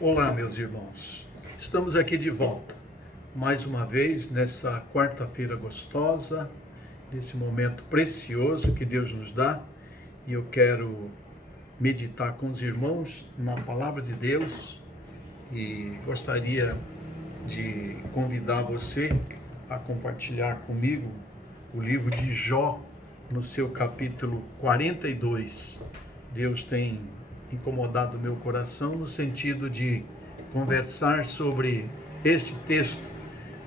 Olá, meus irmãos. Estamos aqui de volta, mais uma vez, nessa quarta-feira gostosa, nesse momento precioso que Deus nos dá, e eu quero meditar com os irmãos na palavra de Deus e gostaria de convidar você a compartilhar comigo o livro de Jó, no seu capítulo 42. Deus tem incomodado o meu coração no sentido de conversar sobre este texto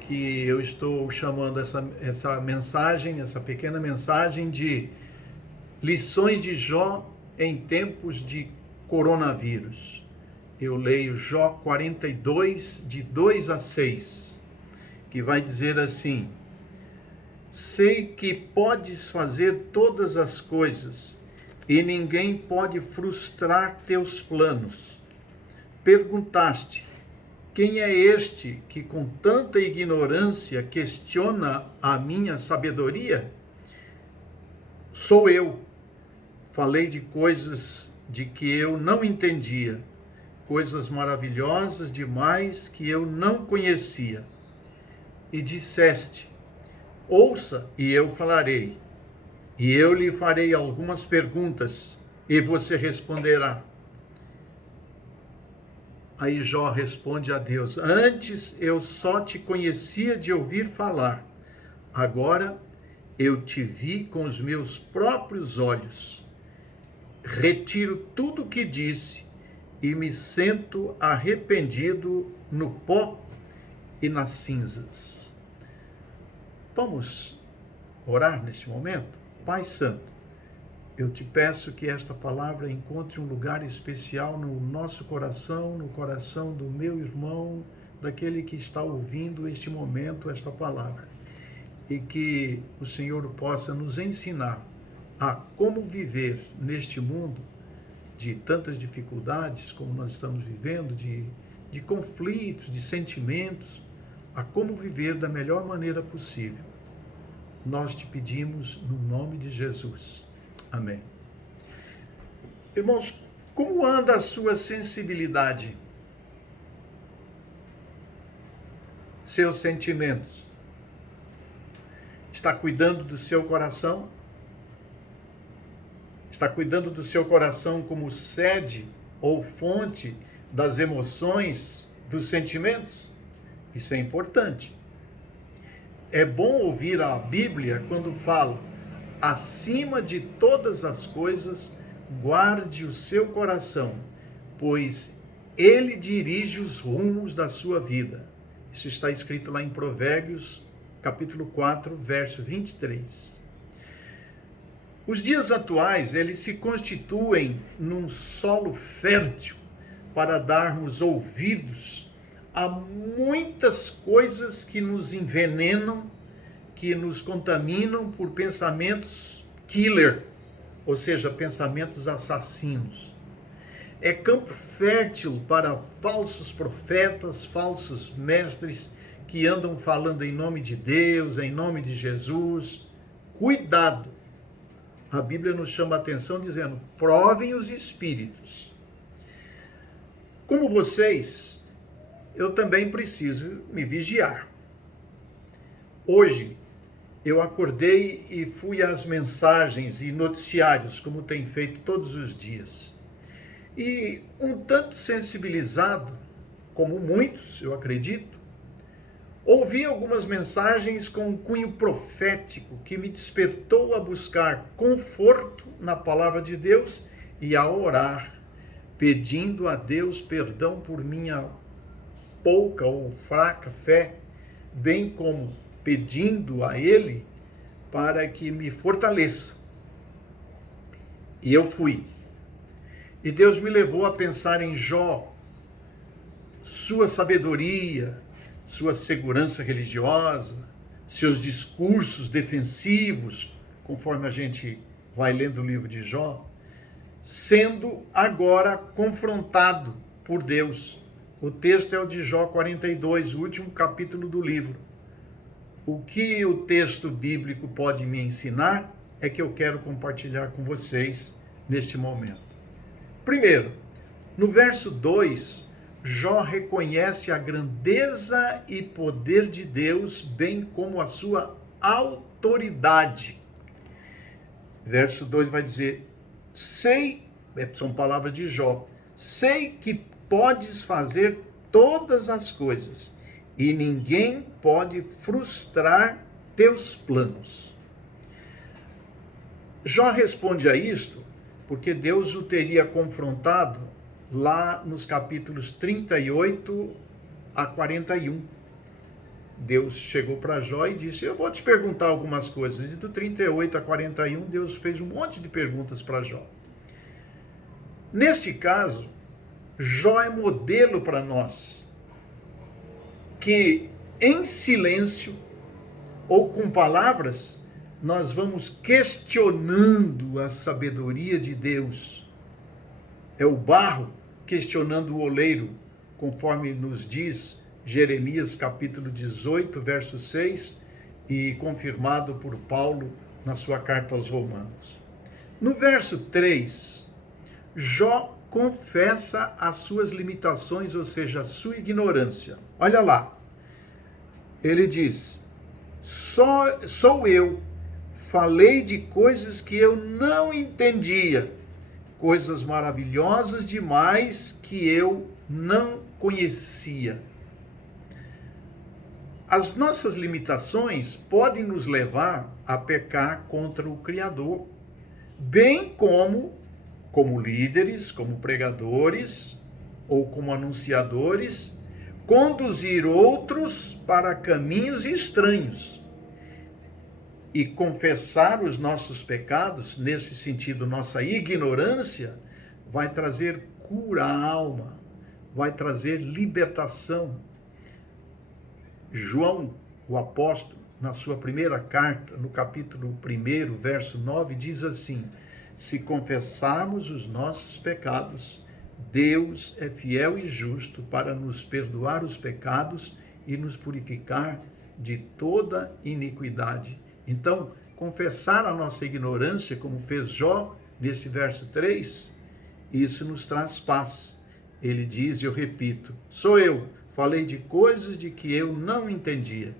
que eu estou chamando essa mensagem, essa pequena mensagem de lições de Jó em tempos de coronavírus. Eu leio Jó 42, de 2 a 6, que vai dizer assim: sei que podes fazer todas as coisas, e ninguém pode frustrar teus planos. Perguntaste: quem é este que com tanta ignorância questiona a minha sabedoria? Sou eu. Falei de coisas de que eu não entendia, coisas maravilhosas demais que eu não conhecia. E disseste: ouça e eu falarei, e eu lhe farei algumas perguntas, e você responderá. Aí Jó responde a Deus: antes eu só te conhecia de ouvir falar, agora eu te vi com os meus próprios olhos. Retiro tudo o que disse e me sinto arrependido no pó e nas cinzas. Vamos orar neste momento? Pai Santo, eu te peço que esta palavra encontre um lugar especial no nosso coração, no coração do meu irmão, daquele que está ouvindo este momento, esta palavra. E que o Senhor possa nos ensinar a como viver neste mundo de tantas dificuldades como nós estamos vivendo, de conflitos, de sentimentos, a como viver da melhor maneira possível. Nós te pedimos no nome de Jesus. Amém. Irmãos, como anda a sua sensibilidade? Seus sentimentos? Está cuidando do seu coração? Está cuidando do seu coração como sede ou fonte das emoções, dos sentimentos? Isso é importante. É bom ouvir a Bíblia quando fala: acima de todas as coisas, guarde o seu coração, pois ele dirige os rumos da sua vida. Isso está escrito lá em Provérbios, capítulo 4, verso 23. Os dias atuais, eles se constituem num solo fértil para darmos ouvidos a muitas coisas que nos envenenam, que nos contaminam por pensamentos killer, ou seja, pensamentos assassinos. É campo fértil para falsos profetas, falsos mestres que andam falando em nome de Deus, em nome de Jesus. Cuidado! A Bíblia nos chama a atenção dizendo: provem os espíritos. Como vocês, eu também preciso me vigiar. Hoje, eu acordei e fui às mensagens e noticiários, como tenho feito todos os dias. E um tanto sensibilizado, como muitos, eu acredito, ouvi algumas mensagens com um cunho profético que me despertou a buscar conforto na palavra de Deus e a orar, pedindo a Deus perdão por minha pouca ou fraca fé, bem como pedindo a Ele para que me fortaleça. E eu fui. E Deus me levou a pensar em Jó, sua sabedoria, sua segurança religiosa, seus discursos defensivos, conforme a gente vai lendo o livro de Jó, sendo agora confrontado por Deus. O texto é o de Jó 42, o último capítulo do livro. O que o texto bíblico pode me ensinar é que eu quero compartilhar com vocês neste momento. Primeiro, no verso 2, Jó reconhece a grandeza e poder de Deus, bem como a sua autoridade. Verso 2 vai dizer: sei, são palavras de Jó, sei que podes fazer todas as coisas, e ninguém pode frustrar teus planos. Jó responde a isto porque Deus o teria confrontado lá nos capítulos 38 a 41. Deus chegou para Jó e disse: eu vou te perguntar algumas coisas. E do 38 a 41, Deus fez um monte de perguntas para Jó. Neste caso, Jó é modelo para nós, que em silêncio ou com palavras, nós vamos questionando a sabedoria de Deus. É o barro questionando o oleiro, conforme nos diz Jeremias capítulo 18, verso 6, e confirmado por Paulo na sua carta aos Romanos. No verso 3, Jó confessa as suas limitações, ou seja, a sua ignorância. Olha lá, ele diz: sou eu, falei de coisas que eu não entendia, coisas maravilhosas demais que eu não conhecia. As nossas limitações podem nos levar a pecar contra o Criador, bem como líderes, como pregadores ou como anunciadores, conduzir outros para caminhos estranhos. E confessar os nossos pecados, nesse sentido, nossa ignorância, vai trazer cura à alma, vai trazer libertação. João, o apóstolo, na sua primeira carta, no capítulo 1, verso 9, diz assim: se confessarmos os nossos pecados, Deus é fiel e justo para nos perdoar os pecados e nos purificar de toda iniquidade. Então, confessar a nossa ignorância, como fez Jó nesse verso 3, isso nos traz paz. Ele diz, eu repito, sou eu, falei de coisas de que eu não entendia.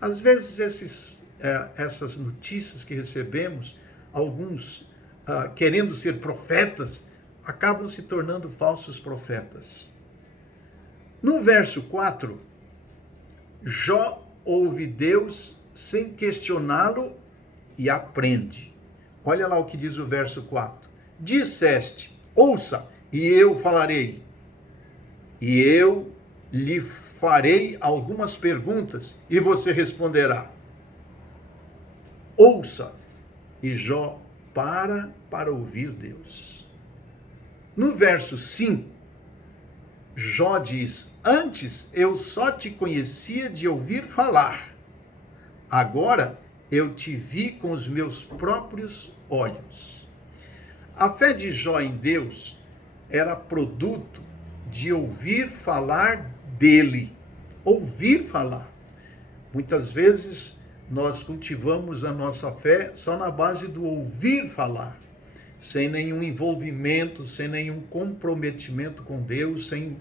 Às vezes essas notícias que recebemos, alguns querendo ser profetas, acabam se tornando falsos profetas. No verso 4, Jó ouve Deus sem questioná-lo e aprende. Olha lá o que diz o verso 4. Disseste, ouça, e eu falarei. E eu lhe farei algumas perguntas, e você responderá. Ouça. E Jó para ouvir Deus. No verso 5, Jó diz, antes eu só te conhecia de ouvir falar. Agora eu te vi com os meus próprios olhos. A fé de Jó em Deus era produto de ouvir falar dele. Ouvir falar. Muitas vezes nós cultivamos a nossa fé só na base do ouvir falar, sem nenhum envolvimento, sem nenhum comprometimento com Deus, sem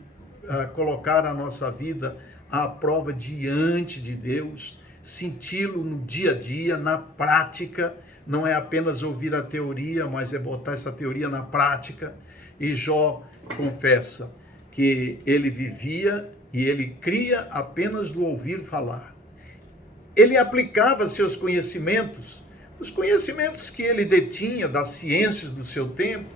colocar a nossa vida à prova diante de Deus, senti-lo no dia a dia, na prática. Não é apenas ouvir a teoria, mas é botar essa teoria na prática. E Jó confessa que ele vivia e ele cria apenas do ouvir falar. Ele aplicava seus conhecimentos, os conhecimentos que ele detinha das ciências do seu tempo.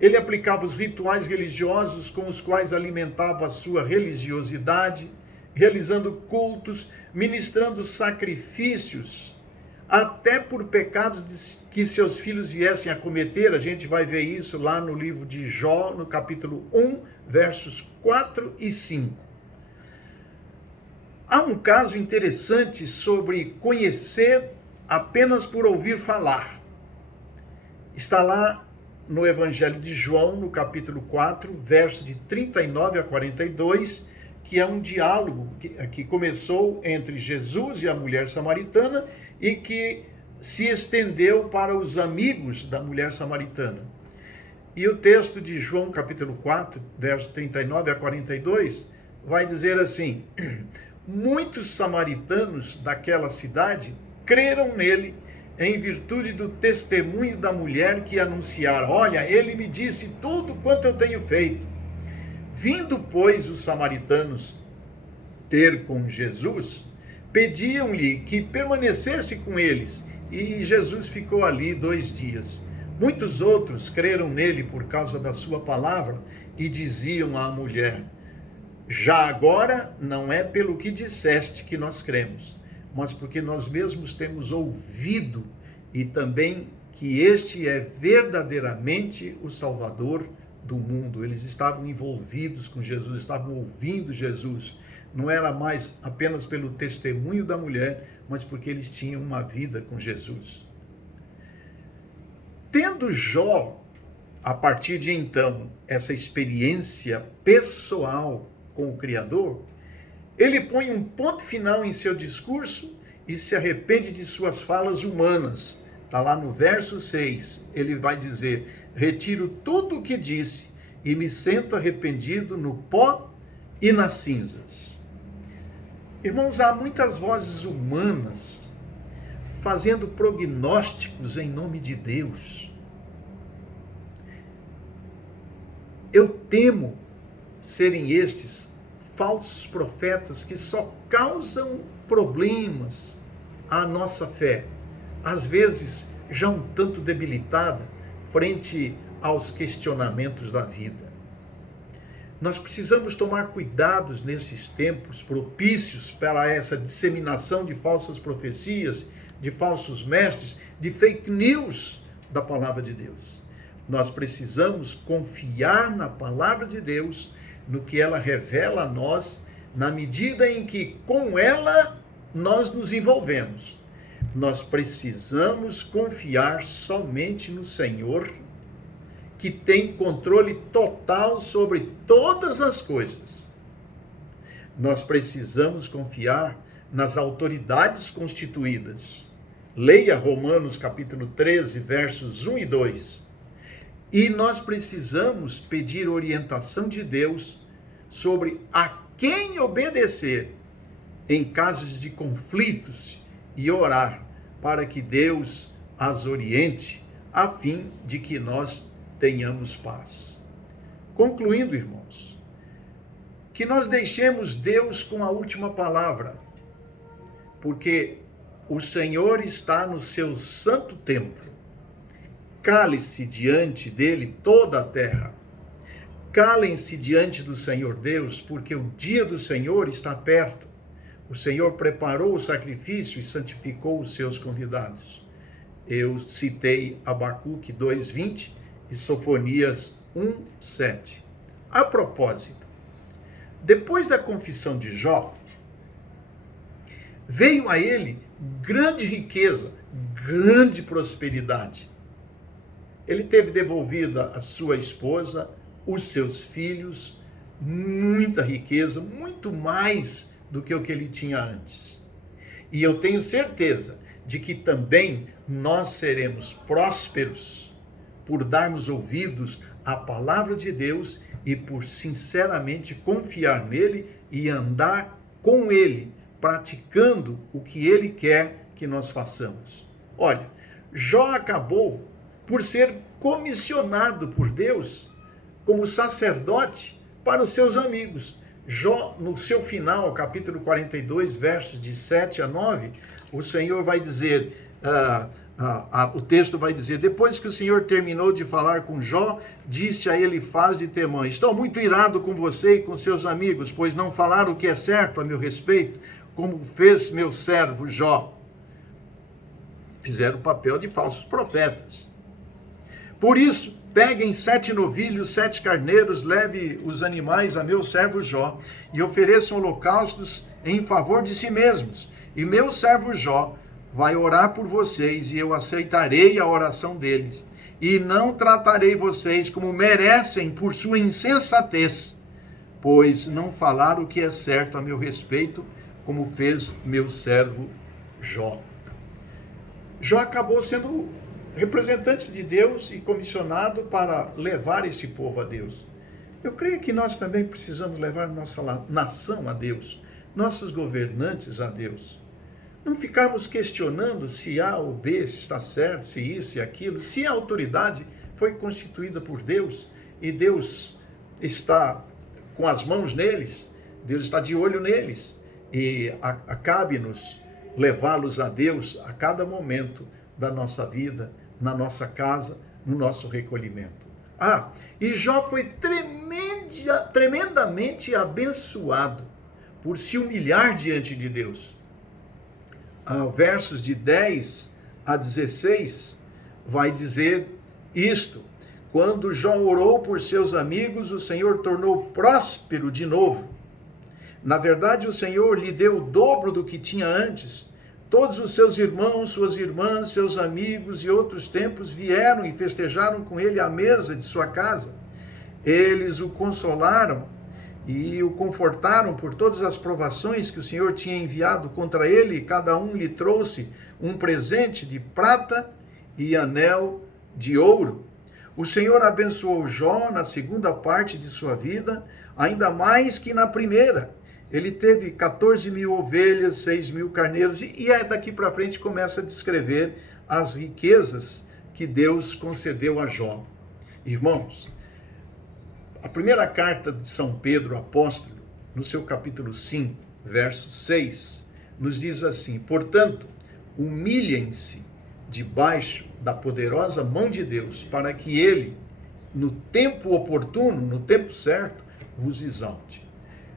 Ele aplicava os rituais religiosos com os quais alimentava a sua religiosidade, realizando cultos, ministrando sacrifícios, até por pecados que seus filhos viessem a cometer. A gente vai ver isso lá no livro de Jó, no capítulo 1, versos 4 e 5. Há um caso interessante sobre conhecer apenas por ouvir falar. Está lá no Evangelho de João, no capítulo 4, versos de 39 a 42, que é um diálogo que começou entre Jesus e a mulher samaritana e que se estendeu para os amigos da mulher samaritana. E o texto de João capítulo 4, versos 39 a 42, vai dizer assim: muitos samaritanos daquela cidade creram nele em virtude do testemunho da mulher que anunciara: olha, ele me disse tudo quanto eu tenho feito. Vindo, pois, os samaritanos ter com Jesus, pediam-lhe que permanecesse com eles, e Jesus ficou ali 2 dias. Muitos outros creram nele por causa da sua palavra e diziam à mulher: já agora não é pelo que disseste que nós cremos, mas porque nós mesmos temos ouvido e também que este é verdadeiramente o Salvador do mundo. Eles estavam envolvidos com Jesus, estavam ouvindo Jesus. Não era mais apenas pelo testemunho da mulher, mas porque eles tinham uma vida com Jesus. Tendo Jó, a partir de então, essa experiência pessoal com o Criador, ele põe um ponto final em seu discurso e se arrepende de suas falas humanas. Está lá no verso 6, ele vai dizer: retiro tudo o que disse e me sinto arrependido no pó e nas cinzas. Irmãos, há muitas vozes humanas fazendo prognósticos em nome de Deus. Eu temo serem estes falsos profetas que só causam problemas à nossa fé, às vezes já um tanto debilitada frente aos questionamentos da vida. Nós precisamos tomar cuidados nesses tempos propícios para essa disseminação de falsas profecias, de falsos mestres, de fake news da palavra de Deus. Nós precisamos confiar na palavra de Deus, no que ela revela a nós, na medida em que com ela nós nos envolvemos. Nós precisamos confiar somente no Senhor, que tem controle total sobre todas as coisas. Nós precisamos confiar nas autoridades constituídas. Leia Romanos capítulo 13, versos 1 e 2. E nós precisamos pedir orientação de Deus sobre a quem obedecer em casos de conflitos e orar para que Deus as oriente a fim de que nós tenhamos paz. Concluindo, irmãos, que nós deixemos Deus com a última palavra, porque o Senhor está no seu santo templo. Cale-se diante dele toda a terra. Calem-se diante do Senhor Deus, porque o dia do Senhor está perto. O Senhor preparou o sacrifício e santificou os seus convidados. Eu citei Abacuque 2:20 e Sofonias 1:7. A propósito, depois da confissão de Jó, veio a ele grande riqueza, grande prosperidade. Ele teve devolvida a sua esposa, os seus filhos, muita riqueza, muito mais do que o que ele tinha antes. E eu tenho certeza de que também nós seremos prósperos por darmos ouvidos à palavra de Deus e por sinceramente confiar nele e andar com ele, praticando o que ele quer que nós façamos. Olha, Jó acabou por ser comissionado por Deus como sacerdote para os seus amigos. Jó, no seu final, capítulo 42, versos de 7 a 9, o Senhor vai dizer, o texto vai dizer: depois que o Senhor terminou de falar com Jó, disse a Elifaz de Temã: estou muito irado com você e com seus amigos, pois não falaram o que é certo a meu respeito, como fez meu servo Jó. Fizeram o papel de falsos profetas. Por isso, peguem 7 novilhos, 7 carneiros, leve os animais a meu servo Jó, e ofereçam holocaustos em favor de si mesmos. E meu servo Jó vai orar por vocês, e eu aceitarei a oração deles. E não tratarei vocês como merecem por sua insensatez, pois não falaram o que é certo a meu respeito, como fez meu servo Jó. Jó acabou sendo representante de Deus e comissionado para levar esse povo a Deus. Eu creio que nós também precisamos levar nossa nação a Deus, nossos governantes a Deus. Não ficarmos questionando se A ou B se está certo, se isso e aquilo, se a autoridade foi constituída por Deus e Deus está com as mãos neles, Deus está de olho neles e cabe-nos levá-los a Deus a cada momento da nossa vida, na nossa casa, no nosso recolhimento. E Jó foi tremendamente abençoado por se humilhar diante de Deus. Versos de 10 a 16 vai dizer isto: quando Jó orou por seus amigos, o Senhor tornou próspero de novo. Na verdade, o Senhor lhe deu o dobro do que tinha antes. Todos os seus irmãos, suas irmãs, seus amigos e outros tempos vieram e festejaram com ele à mesa de sua casa. Eles o consolaram e o confortaram por todas as provações que o Senhor tinha enviado contra ele, e cada um lhe trouxe um presente de prata e anel de ouro. O Senhor abençoou Jó na segunda parte de sua vida, ainda mais que na primeira. Ele teve 14.000 ovelhas, 6.000 carneiros, e daqui para frente começa a descrever as riquezas que Deus concedeu a Jó. Irmãos, a primeira carta de São Pedro, apóstolo, no seu capítulo 5, verso 6, nos diz assim: portanto, humilhem-se debaixo da poderosa mão de Deus, para que ele, no tempo oportuno, no tempo certo, vos exalte.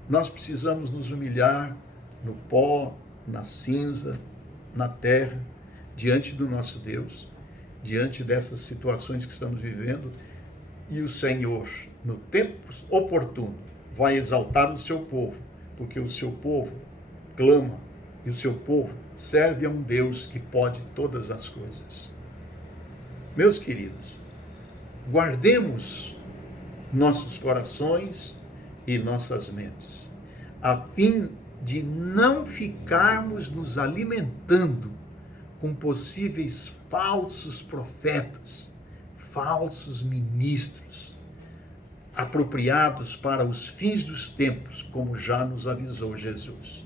Nós precisamos nos humilhar no pó, na cinza, na terra, diante do nosso Deus, diante dessas situações que estamos vivendo, e o Senhor, no tempo oportuno, vai exaltar o seu povo, porque o seu povo clama e o seu povo serve a um Deus que pode todas as coisas. Meus queridos, guardemos nossos corações e nossas mentes, a fim de não ficarmos nos alimentando com possíveis falsos profetas, falsos ministros, apropriados para os fins dos tempos, como já nos avisou Jesus.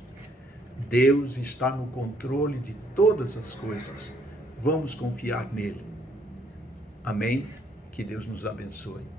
Deus está no controle de todas as coisas. Vamos confiar nele. Amém? Que Deus nos abençoe.